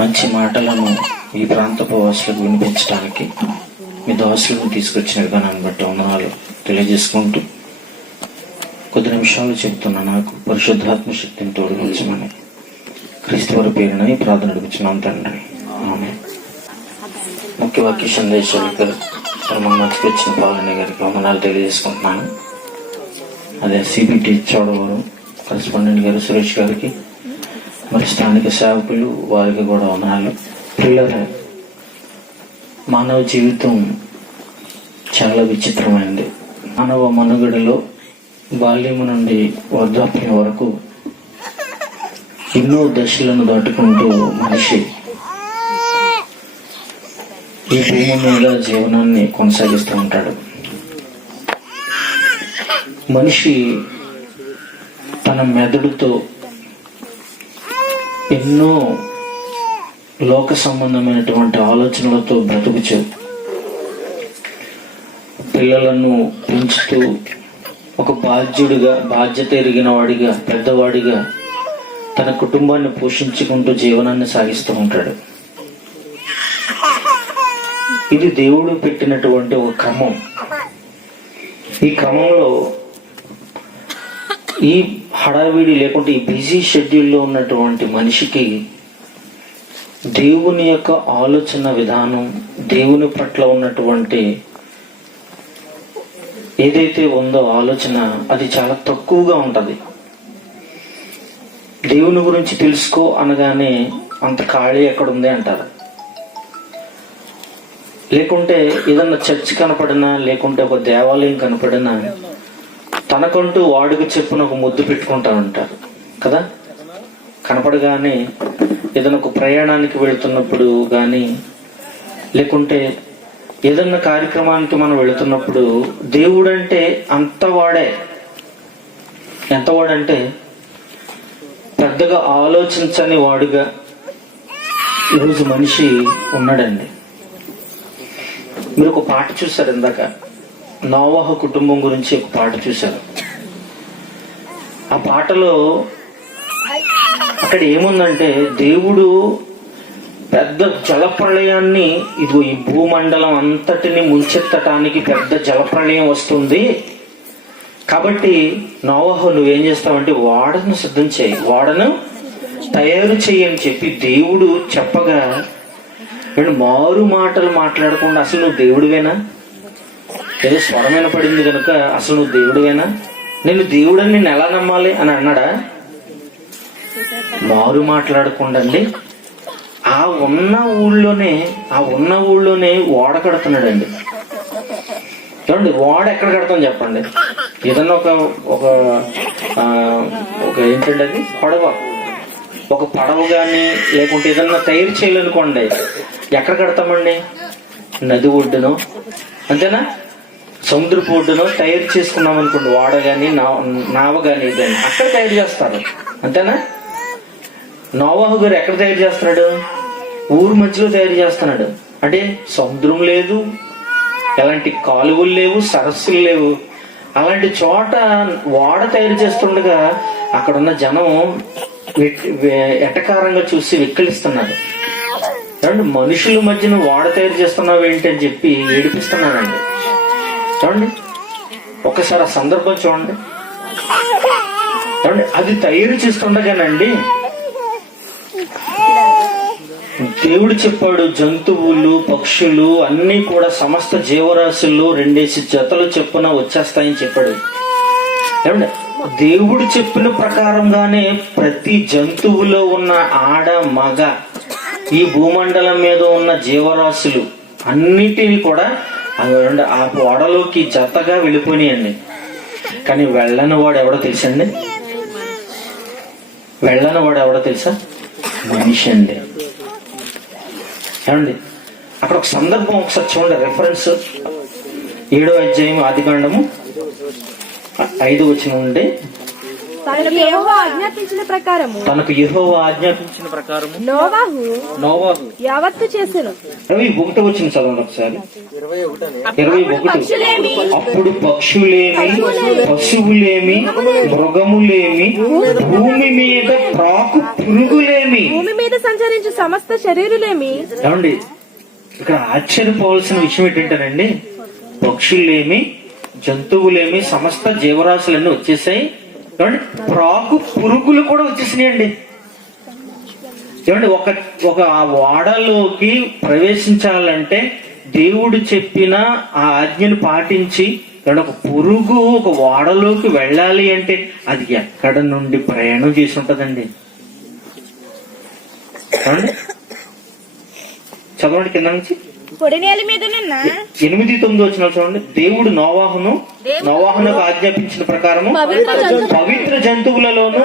మంచి మాటలను ఈ ప్రాంతపు వాసులకు వినిపించడానికి మీ దోస్తులను తీసుకొచ్చిన విధానాన్ని బట్టి వందనాలు తెలియజేసుకుంటూ కొద్ది నిమిషాలు చెబుతున్నా నాకు పరిశుద్ధాత్మ శక్తిని తోడుకొచ్చమని క్రీస్తు వారి పేరున ఈ ప్రార్థన అడుగుచున్నాం తండ్రి. ఆమేన్. ముఖ్య వాక్య సందేశాలకు మనం మర్చికొచ్చిన పాలనే గారికి వందనాలు తెలియజేసుకుంటున్నాను. అదే సిబిటి చోడవరం కరెస్పాండెంట్ గారు సురేష్ గారికి, మరి స్థానిక సేవకులు వారికి కూడా వందనాలు. పిల్లలు, మానవ జీవితం చాలా విచిత్రమైంది. మానవ మనుగడలో బాల్యము నుండి వృద్ధాప్యం వరకు ఎన్నో దశలను దాటుకుంటూ మనిషి ఈ భూమి మీద జీవనాన్ని కొనసాగిస్తూ ఉంటాడు. మనిషి తన మెదడుతో ఎన్నో లోక సంబంధమైనటువంటి ఆలోచనలతో బ్రతుకుచు పిల్లలను పెంచుతూ ఒక బాధ్యత ఎరిగిన వాడిగా, పెద్దవాడిగా తన కుటుంబాన్ని పోషించుకుంటూ జీవనాన్ని సాగిస్తూ ఉంటాడు. ఇది దేవుడు పెట్టినటువంటి ఒక క్రమం. ఈ క్రమంలో ఈ హడావిడి లేకుంటే ఈ బిజీ షెడ్యూల్లో ఉన్నటువంటి మనిషికి దేవుని యొక్క ఆలోచన విధానం, దేవుని పట్ల ఉన్నటువంటి ఏదైతే ఉందో ఆలోచన, అది చాలా తక్కువగా ఉంటది. దేవుని గురించి తెలుసుకో అనగానే అంత ఖాళీ ఎక్కడుంది అంటారు. లేకుంటే ఏదన్నా చర్చ్ కనపడినా, లేకుంటే ఒక దేవాలయం కనపడినా తనకంటూ వాడికి చెప్పున ఒక ముద్దు పెట్టుకుంటా ఉంటారు కదా. కనపడగానే ఏదైనా ఒక ప్రయాణానికి వెళుతున్నప్పుడు కానీ, లేకుంటే ఏదన్నా కార్యక్రమానికి మనం వెళుతున్నప్పుడు దేవుడంటే అంతవాడే. ఎంతవాడంటే పెద్దగా ఆలోచించని వాడుగా ఈరోజు మనిషి ఉన్నాడండి. మీరు ఒక పాట చూశారు ఇందాక, నోవహు కుటుంబం గురించి ఒక పాట చూశారు. ఆ పాటలో అక్కడ ఏముందంటే, దేవుడు పెద్ద జలప్రళయాన్ని, ఇదిగో ఈ భూమండలం అంతటిని ముంచెత్తటానికి పెద్ద జలప్రళయం వస్తుంది కాబట్టి నోవహు నువ్వేం చేస్తావంటే ఓడను సిద్ధం చేయి, ఓడను తయారు చెయ్యి అని చెప్పి దేవుడు చెప్పగా, నేను మారు మాటలు మాట్లాడకుండా అసలు నువ్వు దేవుడివేనా, ఏదో స్వరమైన పడింది కనుక అసలు నువ్వు దేవుడివేనా, నేను దేవుడని నేను ఎలా నమ్మాలి అని అన్నాడా? మారు మాట్లాడకుండా అండి ఆ ఉన్న ఊళ్ళోనే ఓడ కడుతున్నాడండి. చూడండి, ఓడ ఎక్కడ కడతాం చెప్పండి. ఏదన్నా ఒక ఏంటంటే అది ఒక పడవ కానీ, లేకుంటే ఏదన్నా తయారు చేయాలనుకోండి, ఎక్కడ కడతామండి? నది ఒడ్డునో, అంతేనా, సముద్రపు ఒడ్డునో తయారు చేసుకున్నాం అనుకోండి, ఓడ కానీ నావ కానీ ఏదైనా అక్కడ తయారు చేస్తారు, అంతేనా. నోవహు గారు ఎక్కడ తయారు చేస్తున్నాడు? ఊరు మధ్యలో తయారు చేస్తున్నాడు. అంటే సముద్రం లేదు, ఎలాంటి కాలువలు లేవు, సరస్సులు లేవు. అలాంటి చోట ఓడ తయారు చేస్తుండగా అక్కడున్న జనం ఎటకారంగా చూసి వెక్కిలిస్తున్నారు. చూడండి, మనుషుల మధ్యన ఓడ తయారు చేస్తున్నావు ఏంటి అని చెప్పి ఏడిపిస్తున్నారండి. చూడండి ఒకసారి ఆ సందర్భం చూడండి. అది తయారు చేస్తుండగానండి దేవుడు చెప్పాడు, జంతువులు, పక్షులు అన్ని కూడా సమస్త జీవరాశుల్లో 2 జతలు చెప్పున వచ్చేస్తాయని చెప్పాడు. ఏమంటే దేవుడు చెప్పిన ప్రకారంగానే ప్రతి జంతువులో ఉన్న ఆడ మగ, ఈ భూమండలం మీద ఉన్న జీవరాశులు అన్నిటినీ కూడా ఆ ఓడలోకి జతగా వెళ్ళిపోయినాయండి. కానీ వెళ్ళని వాడు ఎవడో తెలుసండి? వెళ్ళని వాడు ఎవడో తెలుసా? మనిషి అండి. ఏమండి అక్కడ ఒక సందర్భం ఒకసారి చూడండి. రెఫరెన్స్ 7వ అధ్యాయం ఆదికాండము 5వ వచనం నుండి, తనకు యెహోవా ఆజ్ఞాపించిన ప్రకారము నోవహు యావత్తు చేసెను. 21వ వచనం చదవండి ఒకసారి. 21. అప్పుడు పక్షులేమి, పశువులేమి, మృగములేమి, భూమి మీద ప్రాకు పురుగులేమి, భూమి మీద సంచరించు సమస్త శరీరులేమి. ఏమండి, ఇక్కడ ఆశ్చర్యపోవాల్సిన విషయం ఏంటంటేనండి, పక్షులేమి, జంతువులేమి, సమస్త జీవరాశులన్నీ వచ్చేసాయి. ఏమండి, ప్రాకు పురుగులు కూడా వచ్చేసినాయండి. ఏమండి, ఒక వాడలోకి ప్రవేశించాలంటే దేవుడు చెప్పిన ఆ ఆజ్ఞను పాటించి ఒక పురుగు ఒక వాడలోకి వెళ్ళాలి అంటే అది ఎక్కడ నుండి ప్రయాణం చేసి ఉంటదండి. చదవండి కింద నుంచి. పొడి నేల మీద 8-9 వచ్చిన చూడండి. దేవుడు నోవాహునకు ఆజ్ఞాపించిన ప్రకారము పవిత్ర జంతువులలోను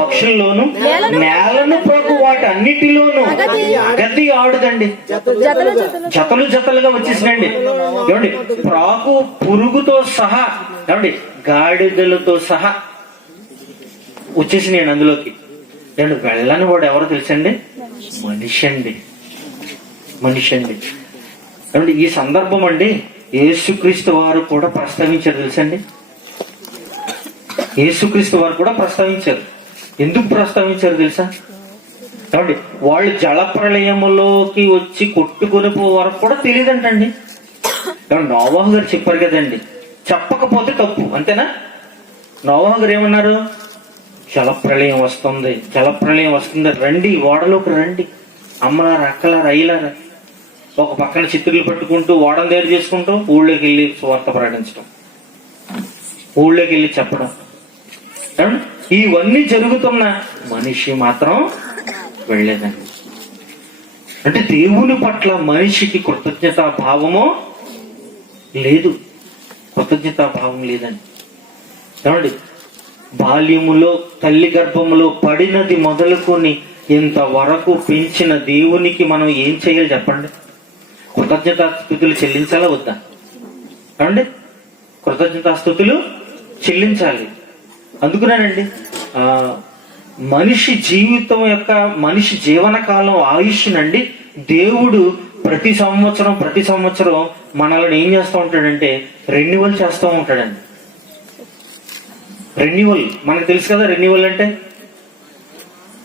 పక్షులలోను నేలను ప్రాకు వాటి అన్నిటిలోను గద్ది ఆడుదండి. జతలు జతలుగా వచ్చేసినండి. ఏమండి, ప్రాకు పురుగుతో సహా, ఏమండి, గాడిదలతో సహా వచ్చేసినాయండి అందులోకి. ఏమండి, వెళ్ళని వాడు ఎవరో తెలుసండి? మనిషి అండి. ఏమండి, ఈ సందర్భం అండి యేసుక్రీస్తు వారు కూడా ప్రస్తావించారు తెలుసండి. యేసుక్రీస్తు వారు కూడా ప్రస్తావించారు. ఎందుకు ప్రస్తావించారు తెలుసా? ఏమండి, వాళ్ళు జలప్రళయములోకి వచ్చి కొట్టుకొని వరకు కూడా తెలియదంటండి. నోవాహు గారు చెప్పారు కదండి, చెప్పకపోతే తప్పు, అంతేనా? నోవాహు గారు ఏమన్నారు? జలప్రళయం వస్తుంది, రండి, ఓడలోకి రండి, అమ్మలారా, అక్కలారా, అయ్యలారా. ఒక పక్కన చిత్రులు పట్టుకుంటూ ఓడను తయారు చేసుకుంటూ ఊళ్ళోకి వెళ్ళి సువార్త ప్రకటించడం, ఊళ్ళోకి వెళ్ళి చెప్పడం. ఇవన్నీ జరుగుతున్న మనిషి మాత్రం వెళ్ళలేదండి. అంటే దేవుని పట్ల మనిషికి కృతజ్ఞతా భావం లేదండి. ఏమండి, బాల్యములో తల్లి గర్భములో పడినది మొదలుకొని ఇంతవరకు పెంచిన దేవునికి మనం ఏం చేయాలి చెప్పండి? కృతజ్ఞతాస్తుతులు చెల్లించాలా వద్దా? అండి, కృతజ్ఞతాస్తుతులు చెల్లించాలి. అందుకున్నానండి మనిషి జీవితం యొక్క మనిషి జీవన కాలం ఆయుష్నండి దేవుడు ప్రతి సంవత్సరం మనల్ని ఏం చేస్తూ ఉంటాడంటే రెన్యువల్ చేస్తూ ఉంటాడండి. రెన్యువల్ మనకు తెలుసు కదా. రెన్యువల్ అంటే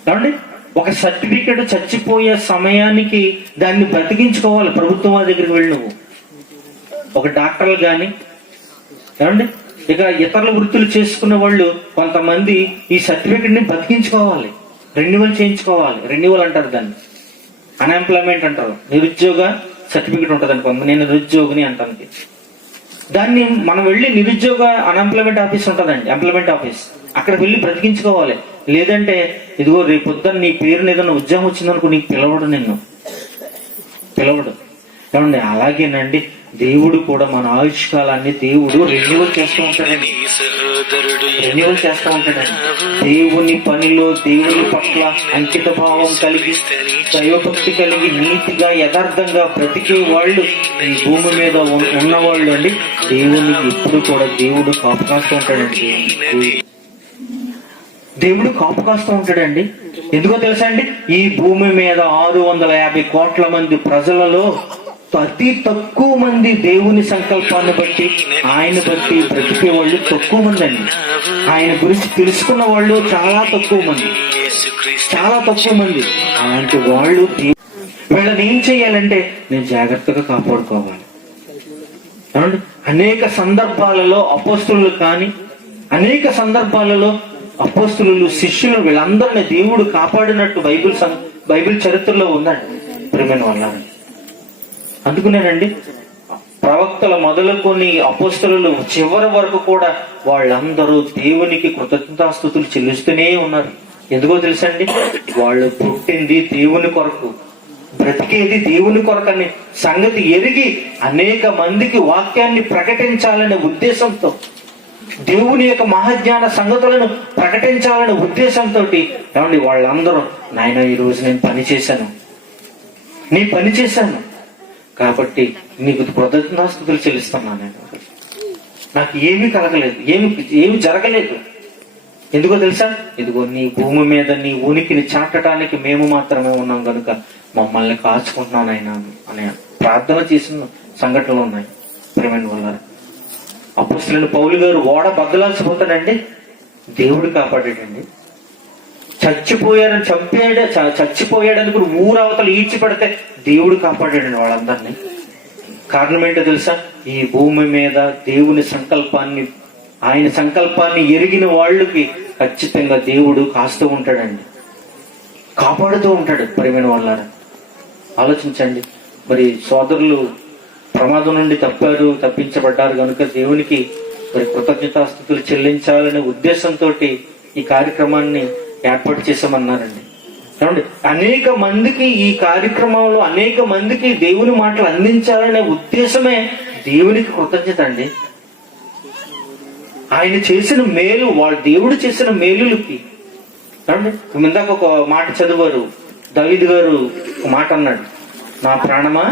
ఏమండి, ఒక సర్టిఫికెట్ చచ్చిపోయే సమయానికి దాన్ని బ్రతికించుకోవాలి. ప్రభుత్వం వారి దగ్గరికి వెళ్ళి నువ్వు ఒక డాక్టర్లు కానీ, ఏమండి, ఇక ఇతరుల వృత్తులు చేసుకున్న వాళ్ళు కొంతమంది ఈ సర్టిఫికెట్ ని బ్రతికించుకోవాలి, రెన్యువల్ చేయించుకోవాలి. రెన్యువల్ అంటారు దాన్ని, అన్ఎంప్లాయ్మెంట్ అంటారు. నిరుద్యోగ సర్టిఫికెట్ ఉంటుంది అనుకోండి, నేను నిరుద్యోగిని అంటానికి. దాన్ని మనం వెళ్ళి నిరుద్యోగ అన్ఎంప్లాయ్మెంట్ ఆఫీస్ ఉంటుందండి, ఎంప్లాయ్మెంట్ ఆఫీస్, అక్కడికి వెళ్ళి బ్రతికించుకోవాలి. లేదంటే ఇదిగో రేపు పొద్దున్న నీ పేరుని ఏదైనా ఉద్యోగం వచ్చిందనుకో నీకు పిలవడు. ఏమండి, అలాగేనండి దేవుడు కూడా మన ఆయుష్కాలాన్ని దేవుడు రెన్యువల్ చేస్తూ ఉంటాడండి. దేవుని పనిలో దేవుని పట్ల అంకిత భావం కలిగి, దైవభక్తి కలిగి, నీతిగా యథార్థంగా బ్రతికే వాళ్ళు ఈ భూమి మీద ఉన్నవాళ్ళు అండి దేవునికి ఎప్పుడు కూడా దేవుడు కాపు కాస్తూ ఉంటాడండి. ఎందుకో తెలుసా అండి, ఈ భూమి మీద 650 కోట్ల మంది ప్రజలలో అతి తక్కువ మంది దేవుని సంకల్పాన్ని బట్టి ఆయన బట్టి బ్రతికే వాళ్ళు తక్కువ మంది అండి. ఆయన గురించి తెలుసుకున్న వాళ్ళు చాలా తక్కువ మంది. అలాంటి వాళ్ళు వీళ్ళని ఏం చేయాలంటే నేను జాగ్రత్తగా కాపాడుకోవాలి. అనేక సందర్భాలలో అపోస్తులు శిష్యులు వీళ్ళందరినీ దేవుడు కాపాడినట్టు బైబిల్ చరిత్రలో ఉందండి ప్రియమైన వాళ్ళ. అందుకునేనండి ప్రవక్తల మొదలుకొని అపోస్తలులు చివరి వరకు కూడా వాళ్ళందరూ దేవునికి కృతజ్ఞతాస్తుతులు చెల్లిస్తూనే ఉన్నారు. ఎందుకో తెలుసండి, వాళ్ళు పుట్టింది దేవుని కొరకు, బ్రతికేది దేవుని కొరకు అనే సంగతి ఎరిగి అనేక మందికి వాక్యాన్ని ప్రకటించాలనే ఉద్దేశంతో, దేవుని యొక్క మహాజ్ఞాన సంగతులను ప్రకటించాలనే ఉద్దేశంతో ఏమండి వాళ్ళందరూ నాయన ఈ రోజు నేను పని చేశాను కాబట్టి నీకు కృతజ్ఞతాస్తుతులు చెల్లిస్తున్నాను. నాకు ఏమీ కలగలేదు, ఏమి జరగలేదు. ఎందుకో తెలుసా, ఇదిగో నీ భూమి మీద నీ ఉనికిని చాటడానికి మేము మాత్రమే ఉన్నాం కనుక మమ్మల్ని కాచుకుంటున్నాను ఆయన అనే ప్రార్థన చేసిన సంఘటనలు ఉన్నాయి ప్రియమైన వాళ్ళ. అపోస్తలుడైన పౌలు గారు ఓడ బద్దలాల్సిపోతాడండి, దేవుడు కాపాడాడండి. చచ్చిపోయారని చచ్చిపోయాడనుకుని ఊరవతలు ఈడ్చిపెడితే దేవుడు కాపాడాడండి వాళ్ళందరినీ. కారణం ఏంటో తెలుసా? ఈ భూమి మీద దేవుని సంకల్పాన్ని, ఆయన సంకల్పాన్ని ఎరిగిన వాళ్ళకి ఖచ్చితంగా దేవుడు కాస్తూ ఉంటాడండి, కాపాడుతూ ఉంటాడు. ప్రియమైన వాళ్ళారా, ఆలోచించండి. మరి సోదరులు ప్రమాదం నుండి తప్పించబడ్డారు కనుక దేవునికి మరి కృతజ్ఞతాస్తుతులు చెల్లించాలనే ఉద్దేశంతో ఈ కార్యక్రమాన్ని ఏర్పాటు చేశామన్నారండి. ఏమండి, అనేక మందికి ఈ కార్యక్రమంలో అనేక మందికి దేవుని మాటలు అందించాలనే ఉద్దేశమే దేవునికి కృతజ్ఞత అండి. ఆయన చేసిన మేలు, దేవుడు చేసిన మేలులకి. ఏమండి, ఇందాక ఒక మాట చదివారు, దావీదు గారు ఒక మాట అన్నాడు, నా ప్రాణమా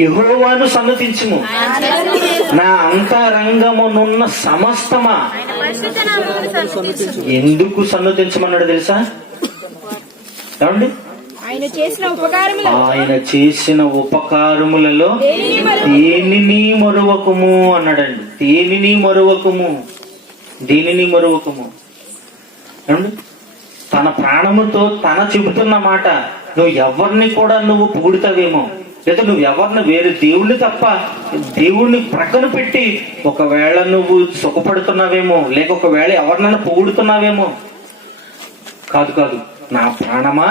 యెహోవాను సన్నతించుము, నా అంతరంగమునున్న సమస్తమా. ఎందుకు సన్నతించమన్నాడు తెలుసా? ఏమండి, ఆయన చేసిన ఉపకారములలో దేనిని మరువకము అన్నాడండి. దేనిని మరువకము. ఏమండి, తన ప్రాణముతో తన చెబుతున్న మాట, నువ్వు ఎవరిని కూడా నువ్వు పొగుడుతావేమో, లేదా నువ్వు ఎవరిని వేరే దేవుణ్ణి తప్ప దేవుణ్ణి ప్రక్కన పెట్టి ఒకవేళ నువ్వు సుఖపడుతున్నావేమో, లేక ఒకవేళ ఎవరినైనా పొగుడుతున్నావేమో. కాదు, నా ప్రాణమా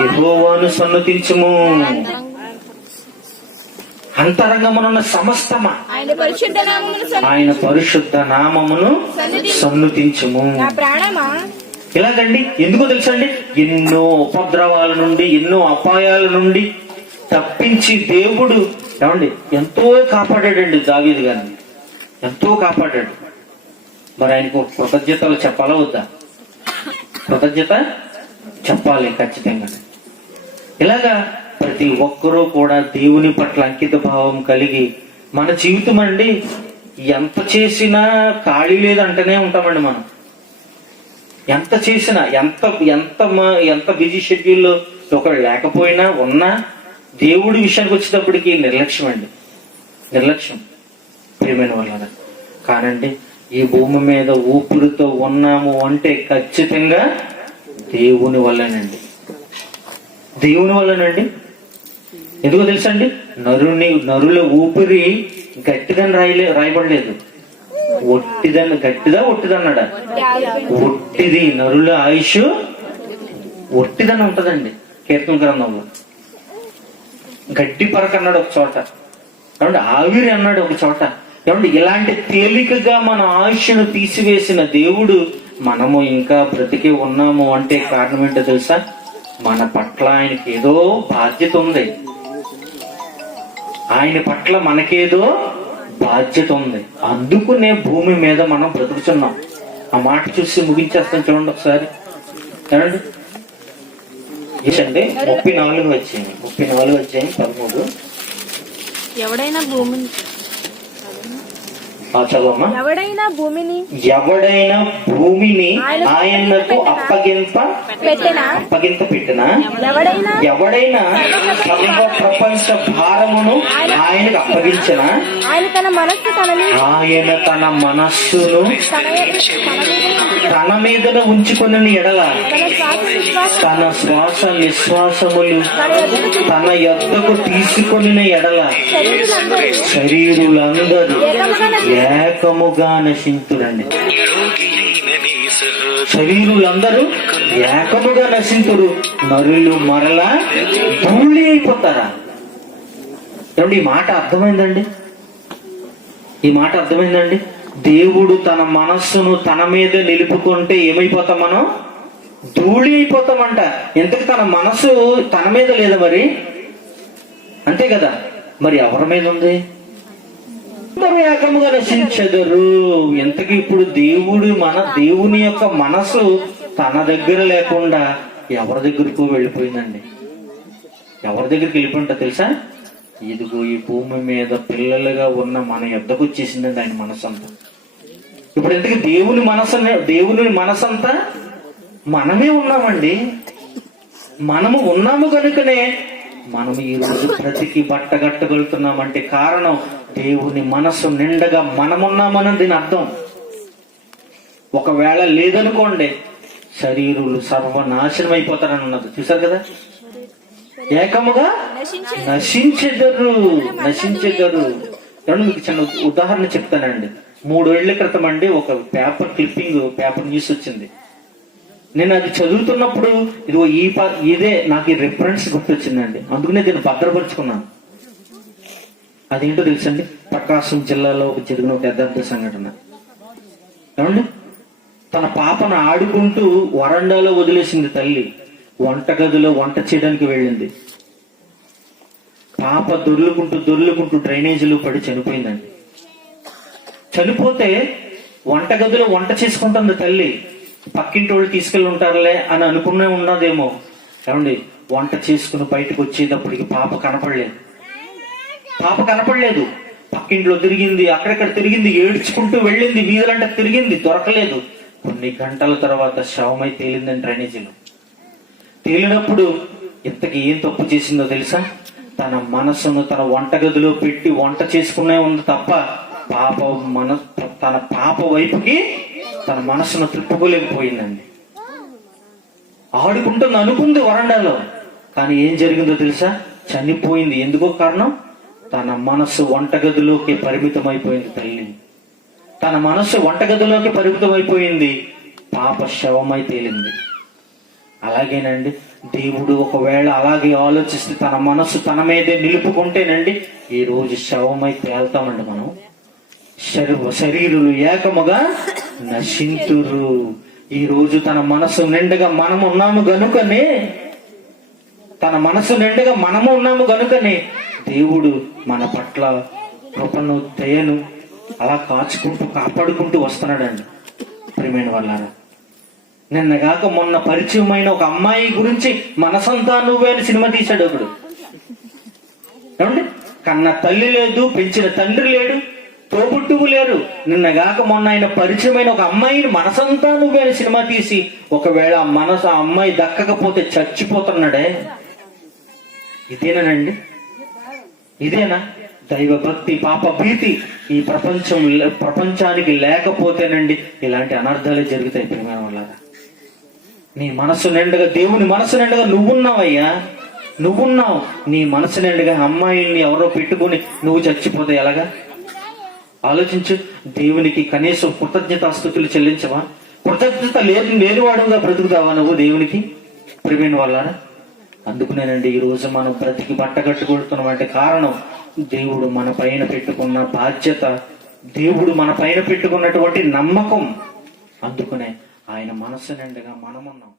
యెహోవాను సన్నతించుము, అంతరంగమునున్న సమస్తమా ఆయన పరిశుద్ధ నామమును సన్నతించుము. ఇలాగండి. ఎందుకో తెలుసండి, ఎన్నో ఉపద్రవాల నుండి, ఎన్నో అపాయాల నుండి తప్పించి దేవుడు ఏమండి ఎంతో కాపాడాడండి. దావీదు గారిని ఎంతో కాపాడాడు. మరి ఆయనకు కృతజ్ఞతలు చెప్పాలా వద్దా? కృతజ్ఞత చెప్పాలి ఖచ్చితంగా. ఇలాగా ప్రతి ఒక్కరూ కూడా దేవుని పట్ల అంకిత భావం కలిగి, మన జీవితం అండి ఎంత చేసినా ఖాళీ లేదంటేనే ఉంటామండి. మనం ఎంత చేసినా, ఎంత బిజీ షెడ్యూల్లో ఒకరు లేకపోయినా ఉన్నా, దేవుడి విషయానికి వచ్చేటప్పటికి నిర్లక్ష్యం అండి, నిర్లక్ష్యం. ప్రియమైన వాళ్ళ కానండి, ఈ భూమి మీద ఊపిరితో ఉన్నాము అంటే ఖచ్చితంగా దేవుని వల్లనండి. ఎందుకో తెలుసండి, నరుల ఊపిరి గట్టిదని రాయబడలేదు. ఒట్టిదన్నాడా? ఒట్టిది. నరుల ఆయుష్ ఒట్టిదని ఉంటదండి. కీర్తన గ్రంథంలో గడ్డి పరక అన్నాడు ఒక చోట, ఏమంటే ఆవిరి అన్నాడు ఒక చోట. ఏమంటే ఇలాంటి తేలికగా మన ఆయుష్ను తీసివేసిన దేవుడు మనము ఇంకా బ్రతికి ఉన్నాము అంటే కారణం ఏంటో తెలుసా? మన పట్ల ఆయనకి ఏదో బాధ్యత ఉంది. ఆయన పట్ల మనకేదో బాధ్యత ఉంది. అందుకునే భూమి మీద మనం బ్రతుకుతున్నాం. ఆ మాట చూసి ముగించేస్తాం చూడండి ఒకసారి. ఏమండి, 34 వచ్చాయి, 13. ఎవడైనా భూమిని చదవమ్మా. ఎవడైనా భూమిని ఆయనకు అప్పగింత పెట్టినా, ఎవడైనా సర్వ ప్రపంచ భారమును ఆయనకు అప్పగించిన, ఆయన తన మనస్సును తన మీదను ఉంచుకొని ఎడల, తన శ్వాస నిశ్వాసములు తన యొద్దకు తీసుకొని ఎడల, శరీరులందరూ ఏకముగా నశింతురండి. శరీరులందరూ ఏకముగా నశింతురు, నరులు మరలా ధూళి అయిపోతారా? ఏమండి, ఈ మాట అర్థమైందండి? దేవుడు తన మనస్సును తన మీద నిలుపుకుంటే ఏమైపోతాం మనం? ధూళి అయిపోతామంట. ఎందుకు? తన మనసు తన మీద లేదా మరి? అంతే కదా. మరి ఎవరి మీద ఉంది? అందరూ ఏకముగా నశించెదరు. ఎంతకి ఇప్పుడు దేవుని యొక్క మనసు తన దగ్గర లేకుండా ఎవరి దగ్గరకు వెళ్ళిపోయిందండి? ఎవరి దగ్గరికి వెళ్ళిపోయింటో తెలుసా? ఇదిగో ఈ భూమి మీద పిల్లలుగా ఉన్న మన యొద్దకు వచ్చేసిందండి ఆయన మనసు అంతా. ఇప్పుడు ఎందుకు దేవుని మనసంతా మనమే ఉన్నామండి. మనము ఉన్నాము కనుకనే మనం ఈ రోజు బ్రతికి బట్టగట్టగలుగుతున్నామంటే కారణం దేవుని మనసు నిండగా మనమున్నామని దీని అర్థం. ఒకవేళ లేదనుకోండి, శరీరులు సర్వనాశనం అయిపోతారని ఉన్నది. చూసారు కదా, ఏకముగా నశించెదరు. మీకు చిన్న ఉదాహరణ చెప్తానండి. 3 ఏళ్ల క్రితం అండి ఒక పేపర్ న్యూస్ వచ్చింది. నేను అది చదువుతున్నప్పుడు ఇదిగో ఇదే నాకు ఈ రిఫరెన్స్ గుర్తొచ్చిందండి. అందుకనే దీన్ని భద్రపరుచుకున్నాను. అదేంటో తెలుసండి, ప్రకాశం జిల్లాలో జరిగిన ఒక యథార్థ సంఘటన. ఏమండి, తన పాపను ఆడుకుంటూ వరండాలో వదిలేసింది తల్లి. వంటగదిలో వంట చేయడానికి వెళ్ళింది. పాప దొర్లుకుంటూ డ్రైనేజీలో పడి చనిపోయిందండి. చనిపోతే వంటగదిలో వంట చేసుకుంటుంది తల్లి. పక్కింటి వాళ్ళు తీసుకెళ్ళి ఉంటారులే అని అనుకునే ఉన్నదేమో. ఏమండి, వంట చేసుకుని బయటకు వచ్చేటప్పటికి పాప కనపడలేదు. పక్కింట్లో తిరిగింది, అక్కడెక్కడ తిరిగింది, ఏడ్చుకుంటూ వెళ్ళింది, వీధులంటే తిరిగింది, దొరకలేదు. కొన్ని గంటల తర్వాత శవమై తేలిందని డ్రైనేజీలో. తేలినప్పుడు ఇంతకీ ఏం తప్పు చేసిందో తెలుసా? తన మనసును తన వంటగదిలో పెట్టి వంట చేసుకునే ఉంది తప్ప తన పాప వైపుకి తన మనసును తిప్పుకోలేకపోయిందండి. ఆడుకుంటుంది అనుకుంది వరండాలో, కానీ ఏం జరిగిందో తెలుసా? చనిపోయింది. ఎందుకో కారణం, తన మనసు వంటగదిలోకి పరిమితం అయిపోయింది. తల్లి తన మనస్సు వంటగదిలోకి పరిమితం అయిపోయింది. పాప శవమై తేలింది. అలాగేనండి, దేవుడు ఒకవేళ అలాగే ఆలోచిస్తే తన మనస్సు తన మీదే నిలుపుకుంటేనండి ఈ రోజు శవమై తేల్తామండి మనం. శరీరులు ఏకముగా నశింతురు. ఈ రోజు తన మనసు నిండుగా మనము ఉన్నాము గనుకనే దేవుడు మన పట్ల కృపను దయను అలా కాపాడుకుంటూ వస్తున్నాడండి. ప్రియమైన వాళ్ళారా, నిన్నగాక మొన్న పరిచయమైన ఒక అమ్మాయి గురించి మనసంతా నువ్వే అని సినిమా తీశాడు ఒకడు. ఏమండి, కన్న తల్లి లేదు, పెంచిన తండ్రి లేడు, తోబుట్టువు లేరు. నిన్నగాక మొన్న ఆయన పరిచయమైన ఒక అమ్మాయిని మనసంతా నువ్వే అని సినిమా తీసి ఒకవేళ ఆ అమ్మాయి దక్కకపోతే చచ్చిపోతున్నాడే. ఇదేనా దైవభక్తి, పాప భీతి ఈ ప్రపంచానికి లేకపోతేనండి ఇలాంటి అనర్థాలే జరుగుతాయి. ప్రియమైన వాళ్ళగా, నీ మనసు నిండుగా దేవుని మనసు నిండుగా నువ్వున్నావు. నీ మనసు నిండుగా అమ్మాయిని ఎవరో పెట్టుకుని నువ్వు చచ్చిపోతే ఎలాగా? ఆలోచించు. దేవునికి కనీసం కృతజ్ఞతాస్తుతులు చెల్లించవా? కృతజ్ఞత లేనివాడుగా బ్రతుకుతావా నువ్వు దేవునికి? ప్రియమైన వాళ్ళారా, అందుకునేనండి ఈ రోజు మనం బ్రతికి బట్ట కట్టుకుంటున్నామంటే కారణం దేవుడు మన పైన పెట్టుకున్న బాధ్యత, దేవుడు మన పైన పెట్టుకున్నటువంటి నమ్మకం. అందుకునే ఆయన మనసు నిండుగా మనమున్నాం.